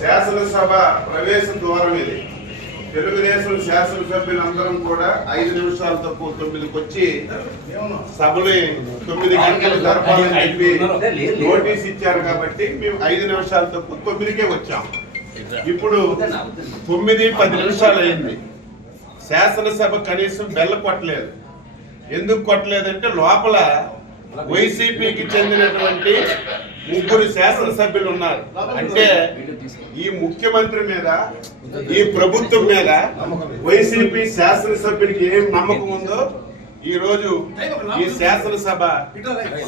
శాసనసభ ప్రవేశ ద్వారం ఇది. తెలుగుదేశం శాసనసభ్యులందరం కూడా 5 నిమిషాల తక్కువ 9కి వచ్చి సభలు 9 గంటలు జరపాలని చెప్పి నోటీస్ ఇచ్చారు కాబట్టి మేము 5 నిమిషాల తక్కువ 9కే వచ్చాం. ఇప్పుడు 9:10 నిమిషాలు అయింది. శాసనసభ కనీసం బెల్ల కొట్టలేదు. ఎందుకు కొట్టలేదంటే లోపల వైసీపీకి చెందినటువంటి 3 శాసనసభ్యులు ఉన్నారు. అంటే ఈ ముఖ్యమంత్రి మీద, ఈ ప్రభుత్వం మీద వైసీపీ శాసనసభ్యులకి ఏం నమ్మకం ఉందో ఈ రోజు ఈ శాసనసభ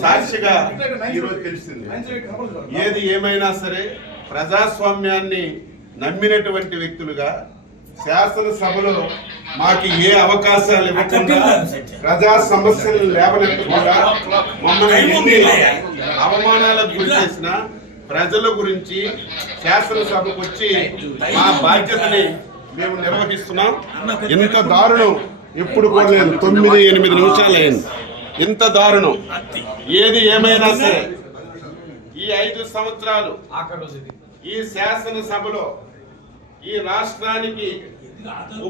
సాక్షిగా ఈ రోజు తెలిసింది. ఏది ఏమైనా సరే ప్రజాస్వామ్యాన్ని నమ్మినటువంటి వ్యక్తులుగా శాసనసభలో మాకు ఏ అవకాశాలు ఇవ్వకుండా ప్రజా సమస్యలు లేవనెత్తకుండా మమ్మల్ని ఎన్ని అవమానాలకు గురి చేసిన ప్రజల గురించి శాసనసభకు వచ్చి మా బాధ్యతని మేము నిర్వహిస్తున్నాం. ఇంత దారుణం ఎప్పుడు కూడా లేదు. 9-8 నిమిషాలు అయింది. ఇంత దారుణం ఏది ఏమైనా సరే ఈ 5 సంవత్సరాలు ఈ శాసనసభలో ఈ రాష్ట్రానికి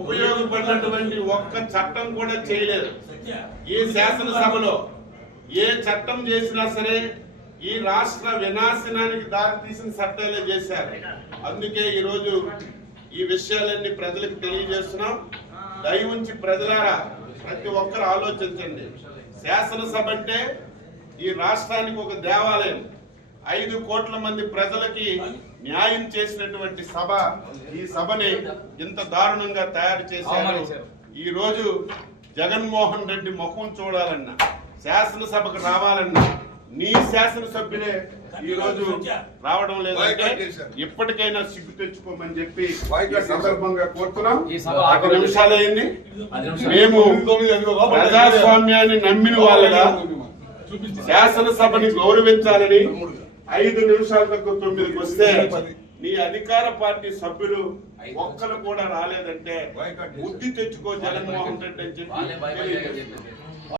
ఉపయోగపడినటువంటి ఒక్క చట్టం కూడా చేయలేదు. ఈ శాసనసభలో ఏ చట్టం చేసినా సరే ఈ రాష్ట్ర వినాశనానికి దారితీసిన చట్టాలే చేశారు. అందుకే ఈరోజు ఈ విషయాలన్నీ ప్రజలకు తెలియజేస్తున్నాం. దయ ఉంచి ప్రజలారా ప్రతి ఒక్కరు ఆలోచించండి. శాసనసభ అంటే ఈ రాష్ట్రానికి ఒక దేవాలయం. 5 కోట్ల మంది ప్రజలకి న్యాయం చేసినటువంటి సభ ఈ సభని ఇంత దారుణంగా తయారు చేశారు. ఈ రోజు జగన్మోహన్ రెడ్డి ముఖం చూడాలన్నా, శాసనసభకు రావాలన్నా నీ శాసనసభ్యులే ఈ రోజు రావడం లేదంటే ఇప్పటికైనా సిగ్గు తెచ్చుకోమని చెప్పి ఈ సందర్భంగా కోరుతున్నాం. 10 నిమిషాలు అయింది. మేము ప్రజాస్వామ్యాన్ని నమ్మిన వాళ్ళగా శాసనసభని గౌరవించాలని 5 నిమిషాల తక్కువ 9కి వస్తే నీ అధికార పార్టీ సభ్యులు ఒక్కరు కూడా రాలేదంటే బుద్ధి తెచ్చుకో జగన్మోహన్ రెడ్డి అని చెప్పి